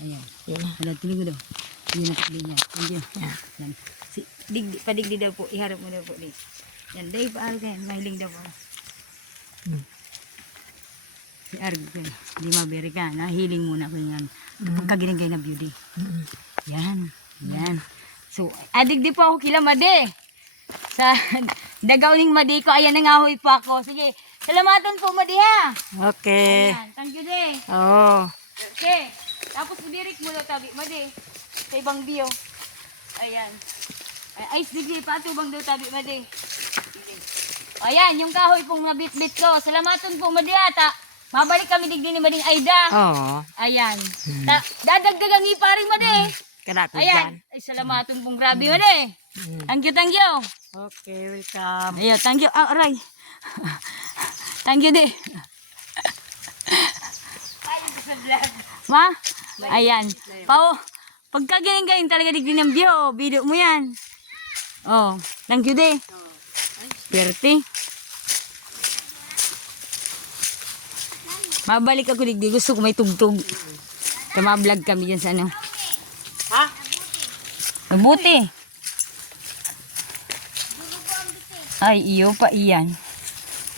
Ayan. Yan. Wala tuloy ko daw. Yun ang pakli niya. Yan. Yan. Padigdi daw po. Iharap mo daw po. Yan. Dahil paano kayo. Mahiling daw po. Si Argo. Di maberi ka. Nahiling muna ko yan. Pagkagiling kayo na beauty. Yan. Yan. So, adigdi po ako kila Made. Sa dagaw ning Made ko. Ayan, nangahoy pa ako. Sige. Salamatan po Made ha. Okay. Ayan. Thank you de. Oh. Okay. Tapos birik mo daw tabi Made. Sa ibang bio. Ayan. Ay, sige. Patubang daw tabi Made. Sige. Ayan, yung kahoy pong nabit-bit ko. Salamatan po Made ata. Mabalik kami digdi ni Mading Aida. Oh. Ayan. Dadagdagan ni paring Made. Kadako Ayan. dyan. Ay, salamatun pong grabe Made. Thank you, thank you. Okay, welcome. Ayan, thank you. Ah, aray. Thank you, de. Ma? Ayan. Pao, pagka galing talaga digdi ng video mo yan. Oh, thank you, de. Swerte. Mabalik ako digdi. Gusto ko may tugtog. Kama-vlog kami dyan sa ano. Ha? Mabuti. Ay, iyo pa iyan.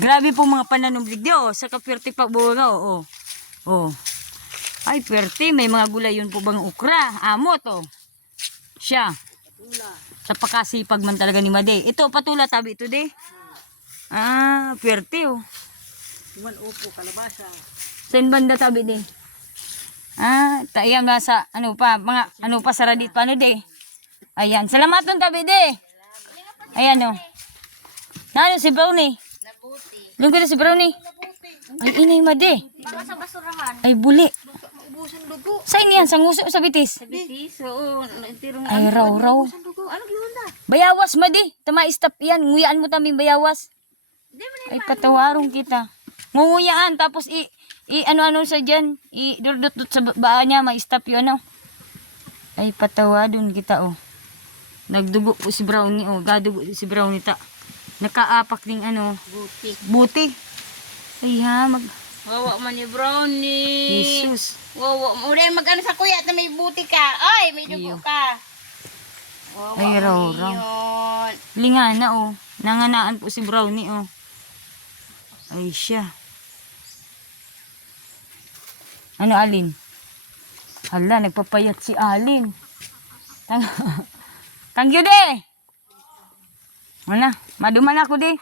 Grabe po mga pananom digdi. Oh, sa kapwerte pa bunga. Oh. Oh. Ay, pwerte. May mga gulay yun po bang ukra. Amot, oh. Siya. Sa pakasipag man talaga ni Made. Ito, patula tabi ito, de. Ah, pwerte, oh. Man upo, kalabasa. Saan banda tabi, de? Ah, tayo nga sa, ano pa, mga, ano pa, saradit pa, ano, de. Ayan. Salamat tabi, de. Ayan, oh. Nano si Brownie? Nabuti. Lungkot na si Brownie? Ay, inay, Made. Baka sa basurahan. Ay, buli. Ubusan dugo. Saan yan? Sa nguso, sa bitis? Sa bitis, oo. Tirong Ay, raw. ubusan dugo. Ano yun na? Bayawas, Made. Tama, stop yan. Nguyaan mo taming bayawas. Hindi mo na Ay, patawarong kita. Ngunguyaan, tapos ano-ano sa dyan. Durdut sa baa niya, ma-stop yun, ano. Ay, patawadon kita, oh. Nagdugo po si Brownie, oh. Gadugo si Brownie, ta. Nakaapak ng ano. buti. Buti. Ay, ha, Wawa man ni Brownie. Jesus. Wawa mo. Udah mag-ano sa kuya na may buti ka. Ay, may dugo Iyo. ka. Wawa Ay, raw. yun. Lingana, oh. Nanganaan po si Brownie, oh. Ay, siya. Ano, Alin? Hala, nagpapayat si Alin. Thank you, de. Wala, maduman ako, de.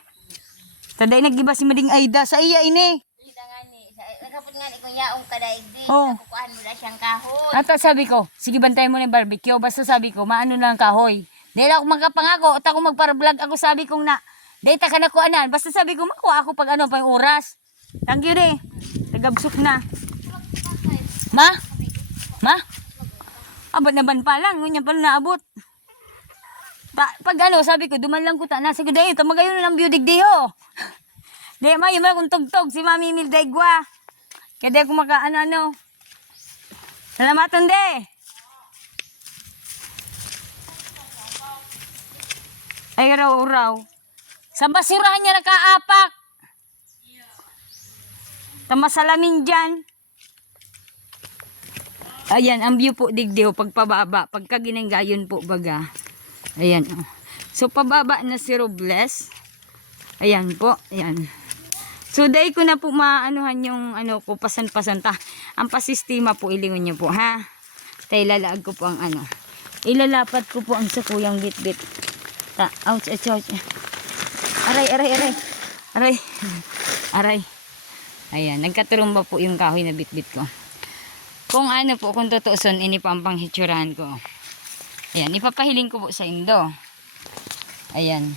Taday nagiba si Mading Aida sa iya, ini. Kita nga ni. Nakapot nga ni kung yaong kadaig din. Oh. Nakukuhan mo na siyang kahon. Ato sabi ko, sige bantayan mo na yung barbecue. Basta sabi ko, maano na ang kahoy. Dahil ako magkapangako, at ako magpara-vlog ako sabi kong na, dahil taka na kuanan. Basta sabi ko, makuha ako pag ano pa yung oras. Thank you, de. Nagabsok na. Ma? Ma? Abot na ban pa lang. Ganyan pala naabot. Pag ano, sabi ko, duman lang ko ta. Nasa ko dahil, tamagayon na ng beauty di ho. Di, ma, yung mga kong tugtog, si Mami Milda Igwa. Kaya di ako maka-ano-ano. Salamatan, de. Ay, raw. Sa basurahan niya nakaapak. Tamasalamin dyan. Ayan, ang view po digdi ho, pagpababa. Pagka ginanggayon po baga. Ayan. Oh. So, pababa na si Robles. Ayan po. Ayan. So, dahil ko na po maanuhan yung ano ko, pasan-pasan ta. Ang pasistema po, ilingon nyo po, ha? Tayo lalaag ko po ang ano. Ilalapat ko po ang sakuyang bit-bit. Ta, ouch. Aray. Ayan, nagkaturumba po yung kahoy na bit-bit ko. Kung ano po, kung tutuuson, ini pa ang panghitsurahan ko. Ayan, ipapahiling ko po sa indo. Ayan.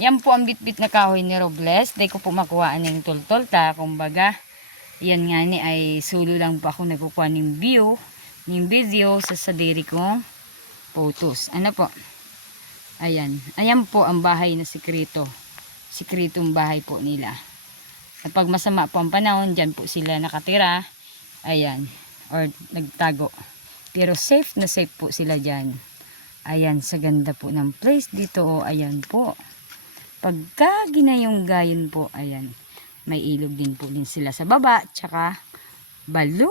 Yan po ang bit-bit na kahoy ni Robles. Dahil ko po makuhaan ng tultol ta. Kumbaga, yan nga ni ay sulo lang po ako nagkukuha ng view, ng video sa sadiri kong photos. Ano po? Ayan. Ayan po ang bahay na sikreto. Sikretong bahay po nila. Kapag masama po ang panahon, dyan po sila nakatira. Ayan. Or nagtago. Pero safe na safe po sila dyan. Ayan, sa ganda po ng place dito. Oh, ayan po. Pagka ginayong gayon po, ayan. May ilog din po din sila sa baba. Tsaka, balon.